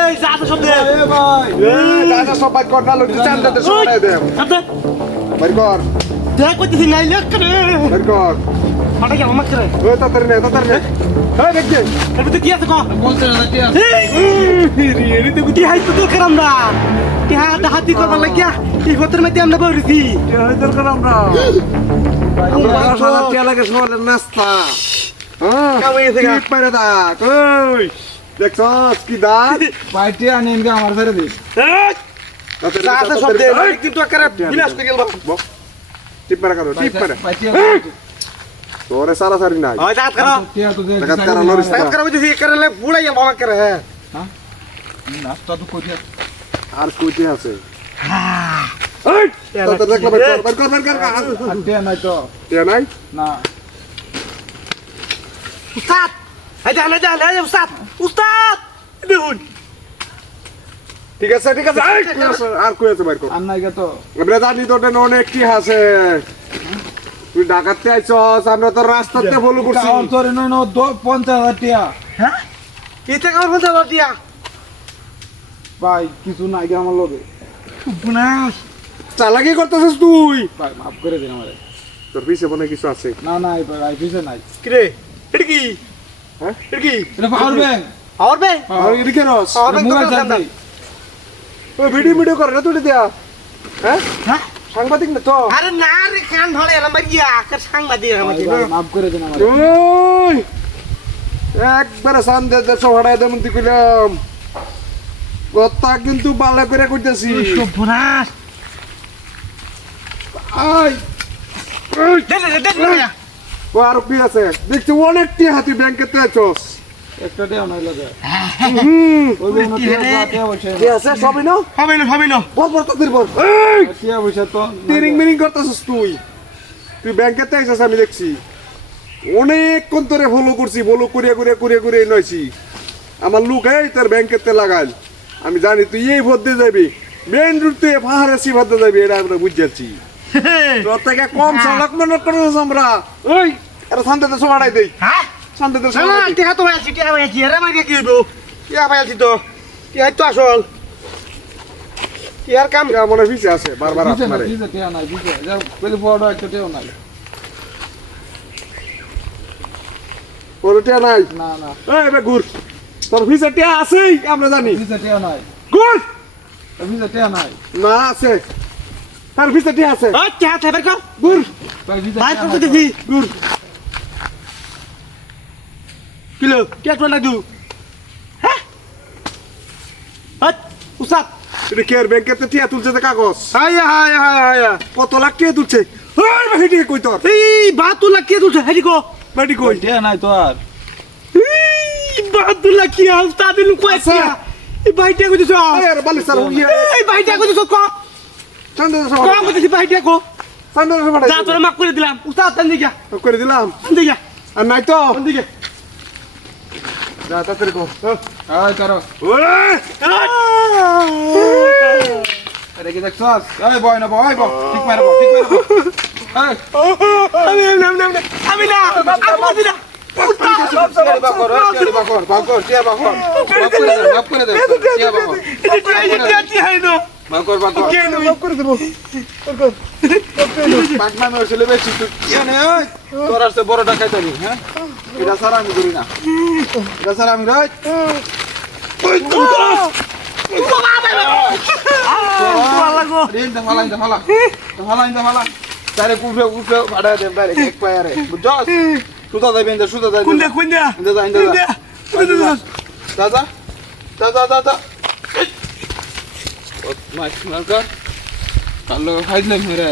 এই যা তো সব দে এ ভাই দাদা সব বাইর কর না লইতে চান দাদা সরাই দে আচ্ছা বাইর কর দেখ কইতেছি নাই লেখ করে বাইর কর মাটা কি আমাক করে ওই তাড়াতাড়ি নে এই দেখি এর ভিতরে কি আছে কো 50,000 টাকা এই রে তুই কি হাইতো তো করাম না কি হাতি করবার লাগিয়া এই গোতের মধ্যে আমরা বইছি দরকার আমরা 10,000 টাকা লাগে শহরের নাস্তা হ্যাঁ কামাই গেছে গা। ঠিক পারে দা কই দেখছস কি দাঁত ভাই টিয়া নিন গে আমার ছেড়ে দিস যা আছে সব দে কিন্তু আকারে বিলাস করে গেল টিপ পারে করো টিপ পারে ভাই টিয়া তোরে সারা সারি নাই ওই দাঁত করো টিয়া তো দে দেখাত কারা লরিস দাঁত করো বুঝি করলে বুড়াই গেল আমাক করে হ্যাঁ নাস্তা তো কই আর কইতে আছে এই তো দেখ বাইর কর আর টিয়া নাই তো টিয়া নাই না উস্তাদ এই যা উস্তাদ উস্তাদ দেখুন ঠিক আছে এই, কই আছে? আর কই আছে বাইর কর আর নাই গে তো আমরা জানি তোর অনেক কি আছে তুই ডাকাতে আইছস আমরা তো রাস্তাতে ফলো করছি কাউর তোরে নয় 50,000 টাকা হ্যাঁ এটা কার বলতে দিয়া ভাই কিছু নাই গে আমার লগে বুনাস চালাকি করতেছিস তুই ভাই মাফ করে দিন আমারে তোর পিছে মনে হয় কিছু আছে না নাই ভাই পিছে নাই কি রে এটা কি হ্যাঁ এটা কি এটা পাওয়ার ব্যাংক আর বে আর এদিকে রস আর বে মোবাইল তো চার্জ ওই ভিডিও করে না তুই দেয়া হ্যাঁ হ্যাঁ সাংবাদিক না তো আরে না রে খান ধরে এলাম বাড়িয়া আকার সাংবাদিক আমাকে মাফ করে দিন আমারে ওই একবারে সান্দে দেড়শো ভাড়ায় দেমন তুই কইলাম কথা কিন্তু ভালো করে কইতেছি বুনাস আই ওই, দে ও আর কি আছে দেখছি অনেকটি হাতি ব্যাংকেতে আছস একটা টাকা নাই লগে হুম ওই জন্য টিয়া বসে কি আছে সবই না হবে না বল বল তোদের বল এই টিয়া বসে তো টিরিং মিরিং করতেছিস তুই ব্যাংকেতে আইছস আমি দেখছি অনেকক্ষণ ধরে ফলো করছি ফলো করিয়া নইছি আমার লোক এই তোর ব্যাংকেতে লাগাইল আমি জানি তুই এই ভোট দিয়ে যাবি মেন রুটে পাহাড়ে সি ভোট দিয়ে যাবি এটা আমরা বুঝছি তোর থেকে কম সড়ক মনে করছিস আমরা ওই আরে শান্তিতে সমাড়াই দেই হ্যাঁ শান্তিতে না সমাড়াই টিহা তো আছি টিহা আছি আরে মাইকে কি হইব টিহা পাইছি তো টিহা তো আসল টিহার কাম মনে পিছে আছে বারবার পিছে না আপনারে পিছে টিয়া নাই পিছে যা পেলে বড় একটা টিয়া নাই ওরটা নাই না না এই বে গুর তোর পিছে টিয়া আছেই আমরা জানি পিছে টিয়া নাই গুর পিছে টিয়া নাই না আছে তার পিছে টিয়া আছে ও টিহা থাকবে কর গুর ভাই পিছে ভাই টিয়া তো নাই দেখি গুর কিলো কে তো লাগু হ্যাঁ হট উসাত এটা কে আর ব্যাংকেতে টিয়া তুলছে যে কাগজ হায়া কত লাখ টিয়া তুলছে ওই বাকি টিয়া কই তোর এই বাতুলা কে তুলছে হেডি কো বাড়ি কই টিয়া নাই তো আর এই বাতুলা কি উস্তাদ দিন কইছে এই ভাইটা কইছো আরে বালি স্যার এই ভাইটা কইছো কো চান্দা কো কইছি ভাইটা কো চান্দা সমাড়াই যা তোরে মাফ করে দিলাম উস্তাদ তান দিগা করে দিলাম দিগা আর নাই তো দিগা যা তাড়াতাড়ি কর আয় করো ওই আরে কি দেখছস এই বয় না বয় বয় ঠিক মারো ঠিক মারো এই আমি না আমি না টিয়া বাকর টিয়া বাকর মাফ করে দে টিয়া বাকর বাকর বাকর করে দেব পাটনা মে ছেলে বেশি তুই টিয়া নে ওই তোর আসতে বড় টাকাই দিবি হ্যাঁ এটা সারা আমি করি না এটা সারা আমি রাইট ওই তো তারে কুফে কুফে ভাড়া দেন তারে এক পায়ারে বুঝছস সুতা যাইবেন দে সুতা যাইবেন কুন্দা কুন্দা ইন্দা যা ইন্দা যা যা মাছ মাছ কর তাহলে খাইলে ফিরে